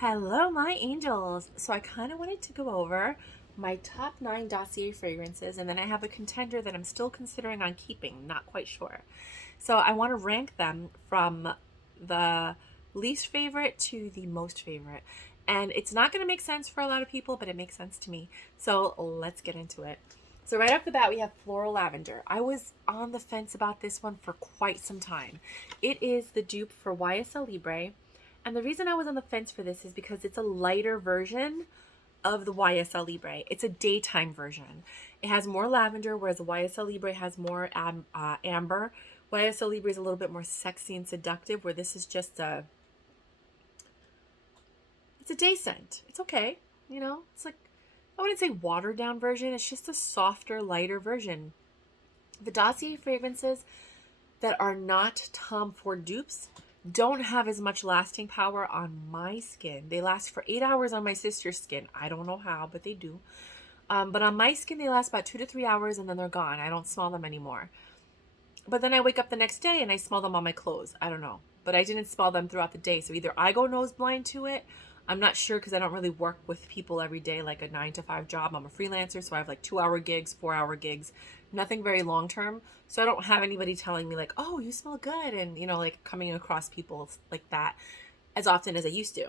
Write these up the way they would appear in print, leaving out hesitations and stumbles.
Hello, my angels. So I kind of wanted to go over my top 9 Dossier fragrances, and then I have a contender that I'm still considering on keeping, not quite sure. So I want to rank them from the least favorite to the most favorite. And it's not going to make sense for a lot of people, but it makes sense to me. So let's get into it. So right off the bat, we have Floral Lavender. I was on the fence about this one for quite some time. It is the dupe for YSL Libre. And the reason I was on the fence for this is because it's a lighter version of the YSL Libre. It's a daytime version. It has more lavender, whereas the YSL Libre has more amber. YSL Libre is a little bit more sexy and seductive, where this is just it's a day scent. It's okay. It's like, I wouldn't say watered down version. It's just a softer, lighter version. The Dossier fragrances that are not Tom Ford dupes don't have as much lasting power on my skin. They last for 8 hours on my sister's skin. I don't know how, but they do. But on my skin, they last about 2 to 3 hours and then they're gone. I don't smell them anymore. But then I wake up the next day and I smell them on my clothes. I don't know. But I didn't smell them throughout the day. So either I go nose blind to it. I'm not sure because I don't really work with people every day like a 9 to 5 job. I'm a freelancer, so I have like 2 hour gigs, 4 hour gigs, nothing very long term. So I don't have anybody telling me like, oh, you smell good. And, like coming across people like that as often as I used to.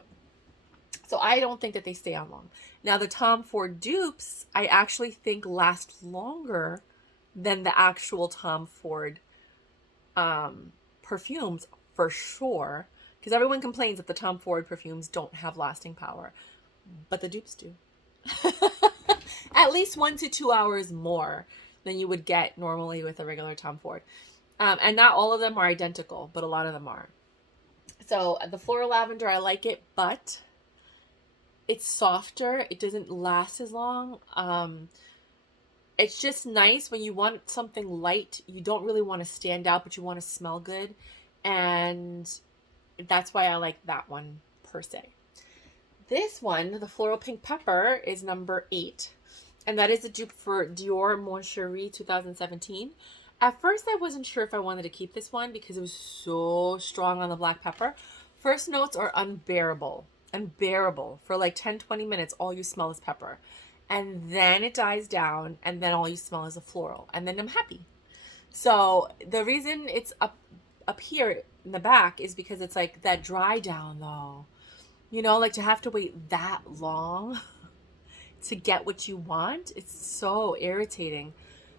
So I don't think that they stay on long. Now, the Tom Ford dupes, I actually think last longer than the actual Tom Ford perfumes for sure, because everyone complains that the Tom Ford perfumes don't have lasting power, but the dupes do. At least 1 to 2 hours more than you would get normally with a regular Tom Ford. And not all of them are identical, but a lot of them are. So the Floral Lavender, I like it, but it's softer. It doesn't last as long. It's just nice when you want something light. You don't really want to stand out, but you want to smell good. And that's why I like that one per se. This one, the Floral Pink Pepper, is number 8. And that is a dupe for Dior Mon Chéri 2017. At first, I wasn't sure if I wanted to keep this one because it was so strong on the black pepper. First notes are unbearable. Unbearable. For like 10-20 minutes, all you smell is pepper. And then it dies down, and then all you smell is a floral. And then I'm happy. So the reason it's up here in the back is because it's like that dry down though. Like to have to wait that long to get what you want. It's so irritating.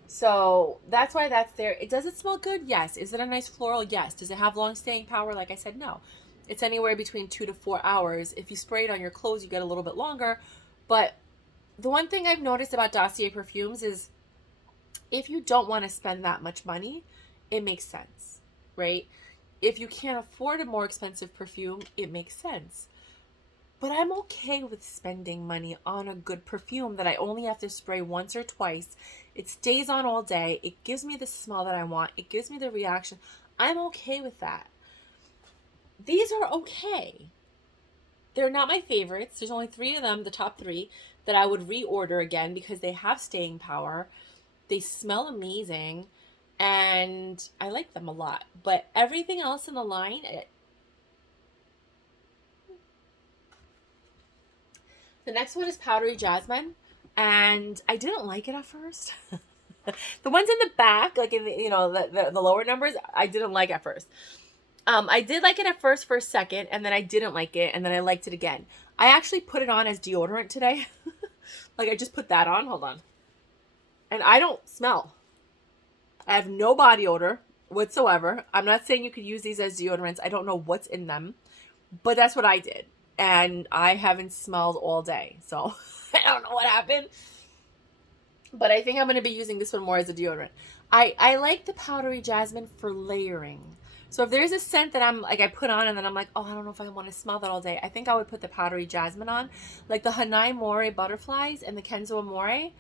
So that's why that's there. Does it smell good? Yes. Is it a nice floral? Yes. Does it have long staying power? Like I said, no. It's anywhere between 2 to 4 hours. If you spray it on your clothes, you get a little bit longer. But the one thing I've noticed about Dossier perfumes is if you don't want to spend that much money, it makes sense, right? If you can't afford a more expensive perfume, it makes sense. But I'm okay with spending money on a good perfume that I only have to spray once or twice. It stays on all day. It gives me the smell that I want. It gives me the reaction. I'm okay with that. These are okay. They're not my favorites. There's only 3 of them, the top 3, that I would reorder again because they have staying power. They smell amazing. And I like them a lot. But everything else in the line, the next one is Powdery Jasmine, and I didn't like it at first. The ones in the back, like in the lower numbers, I didn't like at first. I did like it at first for a second, and then I didn't like it, and then I liked it again. I actually put it on as deodorant today. Like I just put that on. Hold on. And I don't smell. I have no body odor whatsoever. I'm not saying you could use these as deodorants. I don't know what's in them, but that's what I did. And I haven't smelled all day. So I don't know what happened. But I think I'm going to be using this one more as a deodorant. I like the Powdery Jasmine for layering. So if there's a scent that I'm like I put on and then I'm like, oh, I don't know if I want to smell that all day, I think I would put the Powdery Jasmine on. Like the Hanai More butterflies and the Kenzo Amore.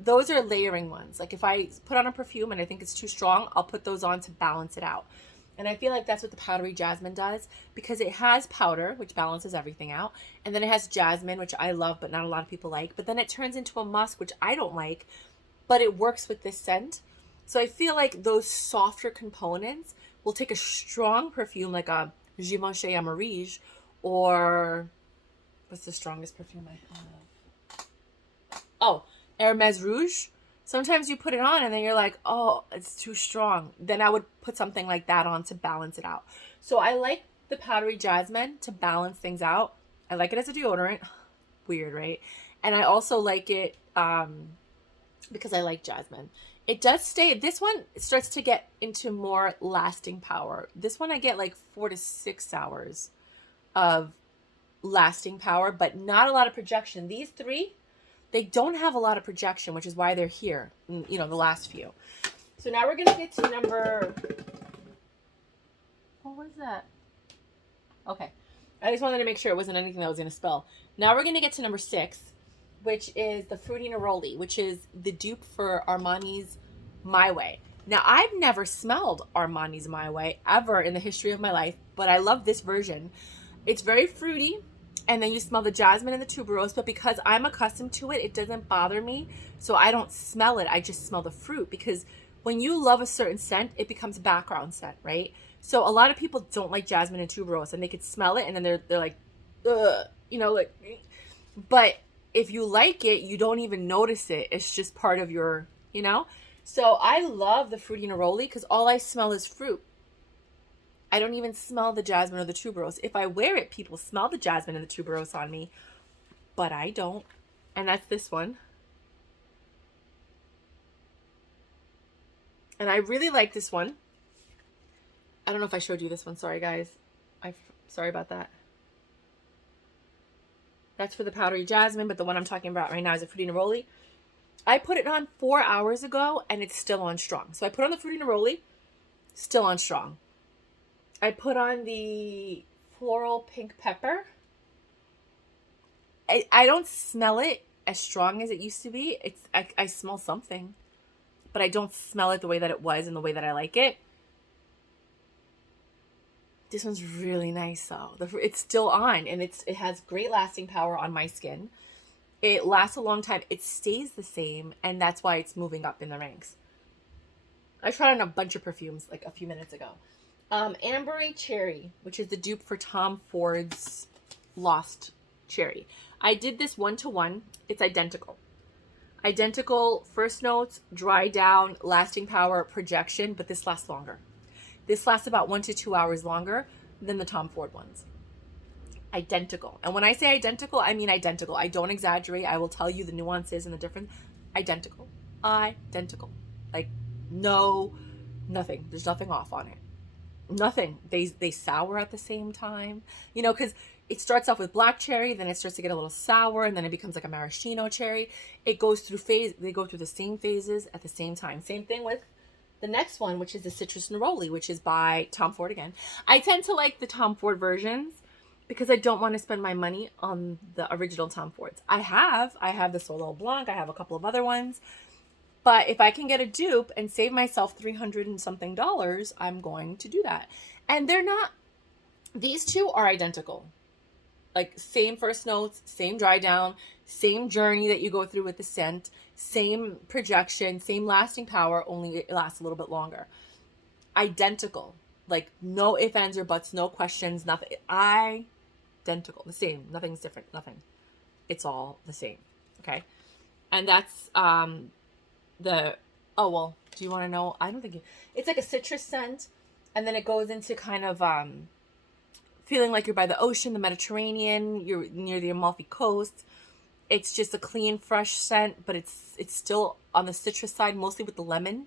Those are layering ones. Like if I put on a perfume and I think it's too strong, I'll put those on to balance it out. And I feel like that's what the Powdery Jasmine does because it has powder, which balances everything out. And then it has jasmine, which I love, but not a lot of people like. But then it turns into a musk, which I don't like, but it works with this scent. So I feel like those softer components will take a strong perfume like a Givenchy Amoureige or What's the strongest perfume I have? Oh, Hermes Rouge. Sometimes you put it on and then you're like, oh, it's too strong. Then I would put something like that on to balance it out. So I like the Powdery Jasmine to balance things out. I like it as a deodorant. Weird, right? And I also like it because I like jasmine. It does stay. This one starts to get into more lasting power. This one I get like 4 to 6 hours of lasting power, but not a lot of projection. These three, they don't have a lot of projection, which is why they're here, you know, the last few. So now we're going to get to number... Oh, what is that? Okay. I just wanted to make sure it wasn't anything that was going to spill. Now we're going to get to number 6, which is the Fruity Naroli, which is the dupe for Armani's My Way. Now, I've never smelled Armani's My Way ever in the history of my life, but I love this version. It's very fruity, and then you smell the jasmine and the tuberose, but because I'm accustomed to it, it doesn't bother me, so I don't smell it. I just smell the fruit, because when you love a certain scent, it becomes background scent, right? So a lot of people don't like jasmine and tuberose, and they could smell it, and then they're like, ugh, you know, like, but if you like it, you don't even notice it. It's just part of your, you know? So I love the Fruity Neroli because all I smell is fruit. I don't even smell the jasmine or the tuberose. If I wear it, people smell the jasmine and the tuberose on me, but I don't. And that's this one. And I really like this one. I don't know if I showed you this one. Sorry, guys. Sorry about that. That's for the Powdery Jasmine, but the one I'm talking about right now is a Fruity Neroli. I put it on 4 hours ago, and it's still on strong. So I put on the Fruity Neroli, still on strong. I put on the Floral Pink Pepper. I don't smell it as strong as it used to be. I smell something, but I don't smell it the way that it was and the way that I like it. This one's really nice though. It's still on, and it has great lasting power on my skin. It lasts a long time. It stays the same, and that's why it's moving up in the ranks. I tried on a bunch of perfumes like a few minutes ago. Ambery Cherry, which is the dupe for Tom Ford's Lost Cherry. I did this 1-to-1. It's identical. Identical first notes, dry down, lasting power, projection, but this lasts longer. This lasts about 1 to 2 hours longer than the Tom Ford ones. Identical. And when I say identical, I mean identical. I don't exaggerate. I will tell you the nuances and the difference. Identical. Identical. Like, no, nothing. There's nothing off on it. Nothing. They sour at the same time. You know, because it starts off with black cherry, then it starts to get a little sour, and then it becomes like a maraschino cherry. It goes through they go through the same phases at the same time. Same thing with the next one, which is the Citrus Neroli, which is by Tom Ford again. I tend to like the Tom Ford versions because I don't want to spend my money on the original Tom Fords. I have the Soleil Blanc. I have a couple of other ones. But if I can get a dupe and save myself $300 and something, I'm going to do that. And they're not, these two are identical. Like same first notes, same dry down, same journey that you go through with the scent, same projection, same lasting power, only it lasts a little bit longer. Identical. Like no ifs, ands, or buts, no questions, nothing. Identical. The same. Nothing's different. Nothing. It's all the same. Okay. And that's do you want to know? I don't think it's like a citrus scent, and then it goes into kind of feeling like you're by the ocean, the Mediterranean, you're near the Amalfi Coast. It's just a clean, fresh scent, but it's still on the citrus side, mostly with the lemon,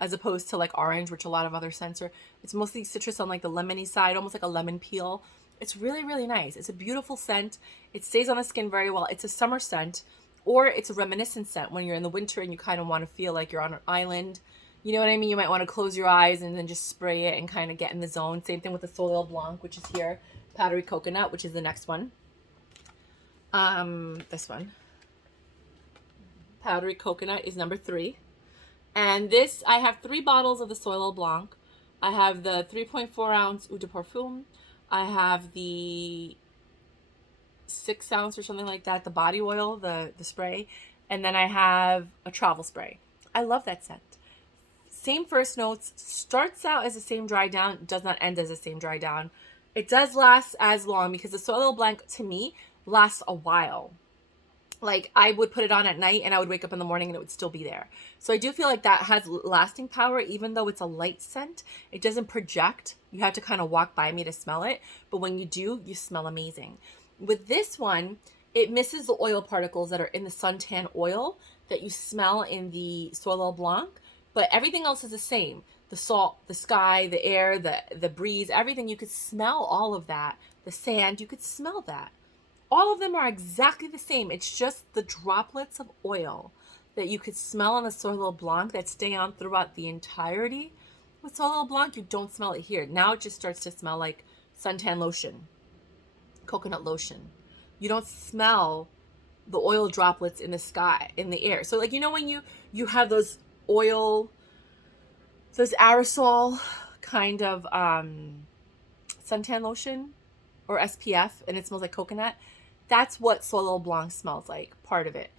as opposed to like orange, which a lot of other scents are. It's mostly citrus on like the lemony side, almost like a lemon peel. It's really, really nice. It's a beautiful scent. It stays on the skin very well. It's a summer scent, or it's a reminiscent scent when you're in the winter and you kind of want to feel like you're on an island. You know what I mean? You might want to close your eyes and then just spray it and kind of get in the zone. Same thing with the Soleil Blanc, which is here. Powdery Coconut, which is the next one. This one. Powdery Coconut is number 3. And this, I have 3 bottles of the Soleil Blanc. I have the 3.4 ounce Eau de Parfum. I have the 6 ounce or something like that, the body oil, the spray. And then I have a travel spray. I love that scent. Same first notes, starts out as the same dry down, does not end as the same dry down. It does last as long because the Soleil Blanc, to me, lasts a while. Like I would put it on at night and I would wake up in the morning and it would still be there. So I do feel like that has lasting power, even though it's a light scent. It doesn't project. You have to kind of walk by me to smell it. But when you do, you smell amazing. With this one, it misses the oil particles that are in the suntan oil that you smell in the Soleil Blanc. But everything else is the same. The salt, the sky, the air, the breeze, everything. You could smell all of that. The sand, you could smell that. All of them are exactly the same. It's just the droplets of oil that you could smell on the Soleil Blanc that stay on throughout the entirety. With Soleil Blanc, you don't smell it here. Now it just starts to smell like suntan lotion, coconut lotion. You don't smell the oil droplets in the sky, in the air. So like, you know, when you have those oil, those aerosol kind of suntan lotion or SPF, and it smells like coconut. That's what Soleil Blanc smells like, part of it.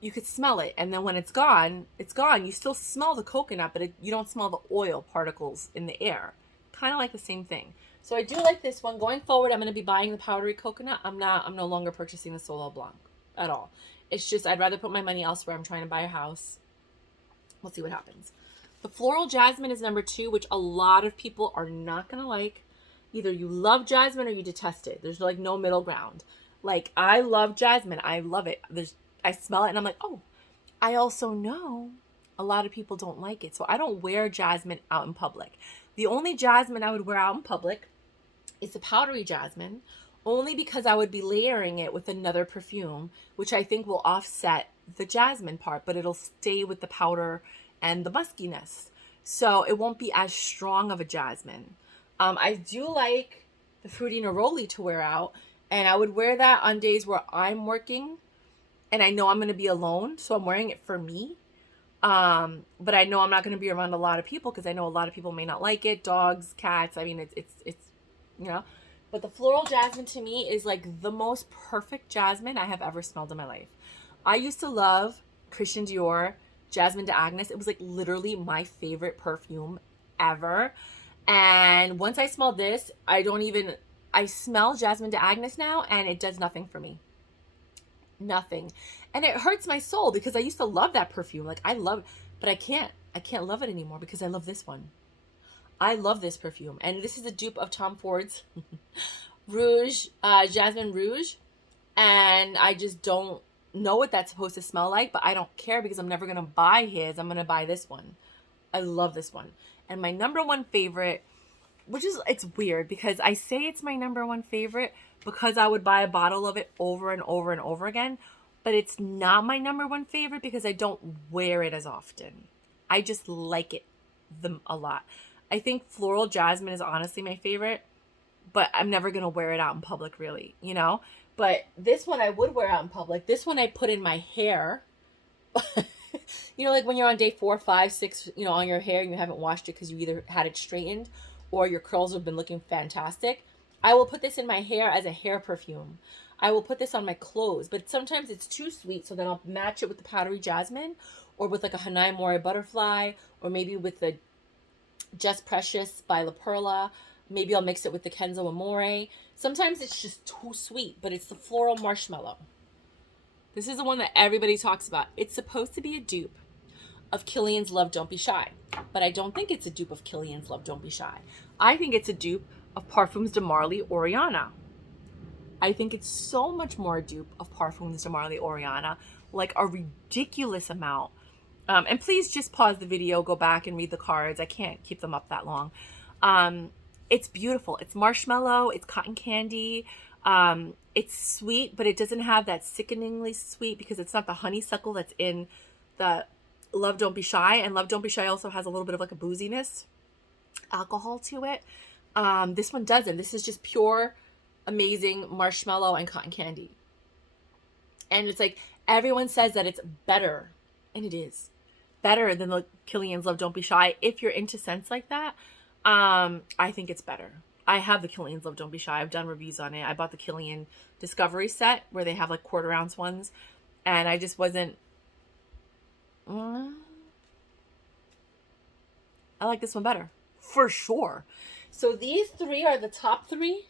You could smell it, and then when it's gone, it's gone. You still smell the coconut, but you don't smell the oil particles in the air. Kind of like the same thing. So I do like this one. Going forward, I'm going to be buying the powdery coconut. I'm no longer purchasing the Soleil Blanc at all. It's just, I'd rather put my money elsewhere. I'm trying to buy a house. We'll see what happens. The Floral Jasmine is number 2, which a lot of people are not going to like. Either you love jasmine or you detest it. There's like no middle ground. Like, I love jasmine. I love it. I smell it and I'm like, oh, I also know a lot of people don't like it. So I don't wear jasmine out in public. The only jasmine I would wear out in public is the powdery jasmine, only because I would be layering it with another perfume, which I think will offset the jasmine part, but it'll stay with the powder and the muskiness. So it won't be as strong of a jasmine. I do like the Fruity Naroli to wear out, and I would wear that on days where I'm working and I know I'm going to be alone, so I'm wearing it for me. But I know I'm not going to be around a lot of people because I know a lot of people may not like it. Dogs, cats, I mean, it's you know. But the Floral Jasmine to me is like the most perfect jasmine I have ever smelled in my life. I used to love Christian Dior Jasmine de Agnes. It was like literally my favorite perfume ever. And once I smell this, I smell Jasmine de Agnes now and it does nothing for me. Nothing. And it hurts my soul because I used to love that perfume. Like I love it, but I can't love it anymore because I love this one. I love this perfume. And this is a dupe of Tom Ford's Rouge, Jasmine Rouge. And I just don't know what that's supposed to smell like, but I don't care because I'm never going to buy his. I'm going to buy this one. I love this one. And my number one favorite, which is, it's weird because I say it's my number one favorite because I would buy a bottle of it over and over and over again, but it's not my number one favorite because I don't wear it as often. I just like it a lot. I think Floral Jasmine is honestly my favorite, but I'm never going to wear it out in public really, you know? But this one I would wear out in public. This one I put in my hair. You know, like when you're on day 4, 5, 6, you know, on your hair and you haven't washed it because you either had it straightened or your curls have been looking fantastic. I will put this in my hair as a hair perfume. I will put this on my clothes, but sometimes it's too sweet, so then I'll match it with the powdery jasmine or with like a Hanai Mori butterfly or maybe with the Just Precious by La Perla. Maybe I'll mix it with the Kenzo Amore. Sometimes it's just too sweet, but it's the floral marshmallow. This is the one that everybody talks about. It's supposed to be a dupe of Kilian's Love Don't Be Shy, but I don't think it's a dupe of Kilian's Love Don't Be Shy. I think it's a dupe of Parfums de Marly Oriana. I think it's so much more a dupe of Parfums de Marly Oriana, like a ridiculous amount. And please just pause the video, go back and read the cards. I can't keep them up that long. It's beautiful. It's marshmallow. It's cotton candy. It's sweet, but it doesn't have that sickeningly sweet because it's not the honeysuckle that's in the Love Don't Be Shy. And Love Don't Be Shy also has a little bit of like a booziness, alcohol to it. This one doesn't. This is just pure, amazing marshmallow and cotton candy. And it's like, everyone says that it's better. And it is. Better than the Kilian's Love Don't Be Shy. If you're into scents like that, I think it's better. I have the Kilian's Love Don't Be Shy. I've done reviews on it. I bought the Kilian Discovery set where they have like 1/4 ounce ones. And I just wasn't... I like this one better. For sure. So these 3 are the top 3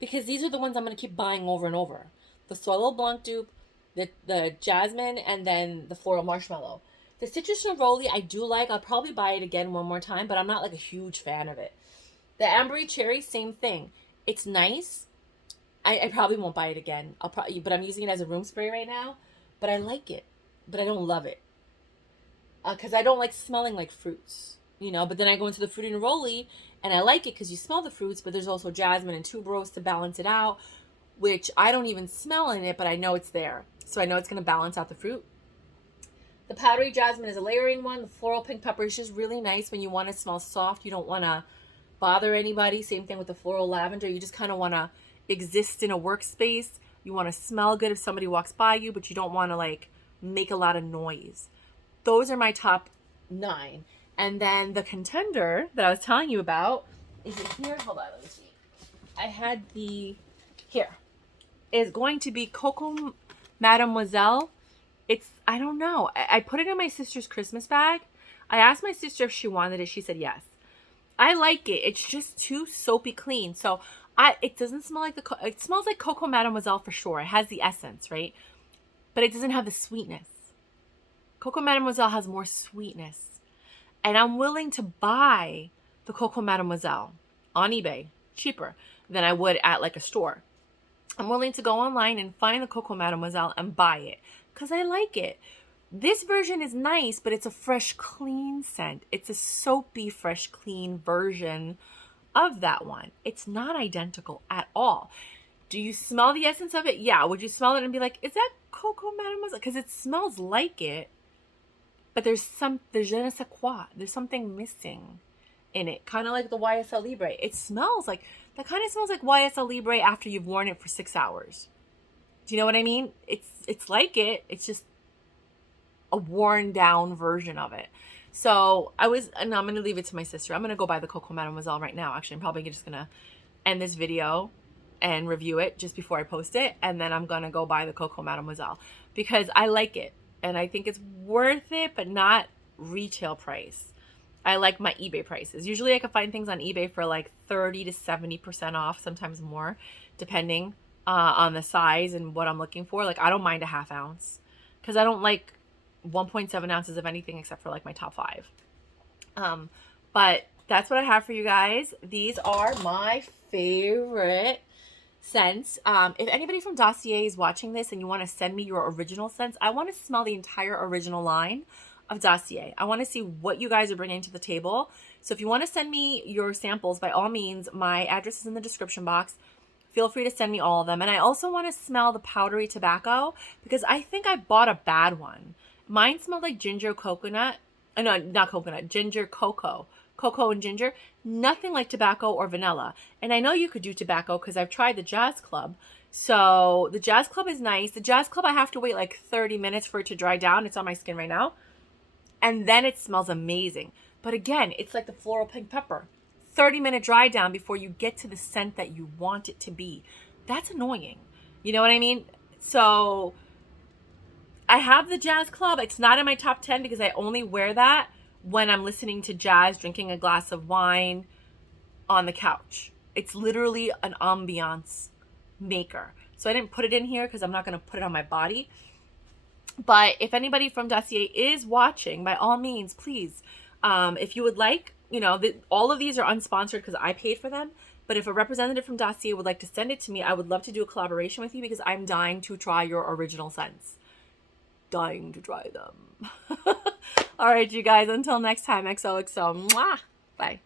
because these are the ones I'm going to keep buying over and over. the Soil Blanc dupe, the Jasmine, and then the Floral Marshmallow. The Citrus Neroli I do like. I'll probably buy it again one more time, but I'm not like a huge fan of it. The Ambery Cherry, same thing. It's nice. I probably won't buy it again. But I'm using it as a room spray right now. But I like it, but I don't love it because I don't like smelling like fruits, you know. But then I go into the Fruity Neroli and I like it because you smell the fruits, but there's also jasmine and tuberose to balance it out, which I don't even smell in it, but I know it's there, so I know it's going to balance out the fruit. The Powdery Jasmine is a layering one. The Floral Pink Pepper is just really nice when you want to smell soft. You don't want to bother anybody. Same thing with the Floral Lavender. You just kind of want to exist in a workspace. You want to smell good if somebody walks by you, but you don't want to like make a lot of noise. Those are my top 9. And then the contender that I was telling you about, is it here? Hold on, let me see. I had here. Is going to be Coco Mademoiselle. I don't know. I put it in my sister's Christmas bag. I asked my sister if she wanted it. She said yes. I like it. It's just too soapy clean. So it doesn't smell like it smells like Coco Mademoiselle for sure. It has the essence, right? But it doesn't have the sweetness. Coco Mademoiselle has more sweetness. And I'm willing to buy the Coco Mademoiselle on eBay cheaper than I would at like a store. I'm willing to go online and find the Coco Mademoiselle and buy it because I like it. This version is nice, but it's a fresh, clean scent. It's a soapy, fresh, clean version of that one. It's not identical at all. Do you smell the essence of it? Yeah. Would you smell it and be like, is that Coco Mademoiselle? Because it smells like it, but there's je ne sais quoi. There's something missing in it. Kind of like the YSL Libre. It smells like, that kind of smells like YSL Libre after you've worn it for 6 hours. Do you know what I mean? It's like it. It's just a worn down version of it. So I'm going to leave it to my sister. I'm going to go buy the Coco Mademoiselle right now. Actually, I'm probably just going to end this video and review it just before I post it. And then I'm going to go buy the Coco Mademoiselle because I like it. And I think it's worth it, but not retail price. I like my eBay prices. Usually I can find things on eBay for like 30 to 70% off, sometimes more, depending on the size and what I'm looking for. Like I don't mind a ½ ounce because I don't like 1.7 ounces of anything except for like my top 5. But that's what I have for you guys. These are my favorite scents. If anybody from Dossier is watching this and you want to send me your original scents, I want to smell the entire original line of Dossier. I want to see what you guys are bringing to the table. So if you want to send me your samples, by all means, my address is in the description box. Feel free to send me all of them. And I also want to smell the powdery tobacco because I think I bought a bad one. Mine smelled like ginger coconut. No, not coconut, ginger cocoa. Cocoa and ginger. Nothing like tobacco or vanilla. And I know you could do tobacco because I've tried the Jazz Club. So the Jazz Club is nice. The Jazz Club, I have to wait like 30 minutes for it to dry down. It's on my skin right now. And then it smells amazing. But again, it's like the Floral Pink Pepper. 30-minute dry down before you get to the scent that you want it to be. That's annoying. You know what I mean? So I have the Jazz Club. It's not in my top 10 because I only wear that when I'm listening to jazz, drinking a glass of wine on the couch. It's literally an ambiance maker. So I didn't put it in here because I'm not going to put it on my body. But if anybody from Dossier is watching, by all means, please, if you would like, you know, all of these are unsponsored because I paid for them. But if a representative from Dossier would like to send it to me, I would love to do a collaboration with you because I'm dying to try your original scents. Dying to try them. All right, you guys, until next time, XOXO. Mwah. Bye.